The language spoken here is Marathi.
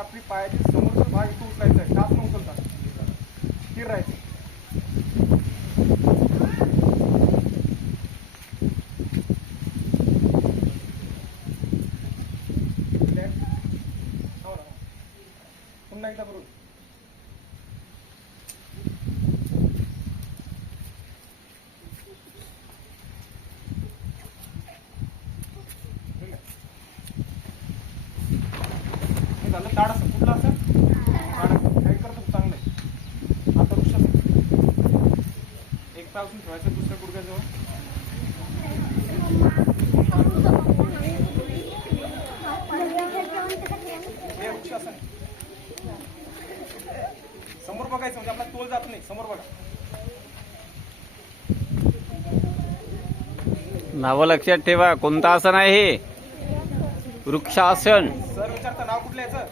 आपली पायाची समोरचा भाग इथं उचलायचा आहे, टाच न उचलता स्थिर राहायचं. पुन्हा एकदा बरोबर. झालं ताडासन कुठलं असं ताडासन काय करतो चांगलं आहे. आता वृक्षासन एक पाय उचलून ठेवायचं दुसऱ्या गुडघ्याजवळ. हे वृक्षासन समोर बघायचं म्हणजे आपला तोल जात नाही. समोर बघा. नाव लक्षात ठेवा. कोणतं आसन आहे हे? वृक्षासन. सर विचारता नाव कुठलं याचं?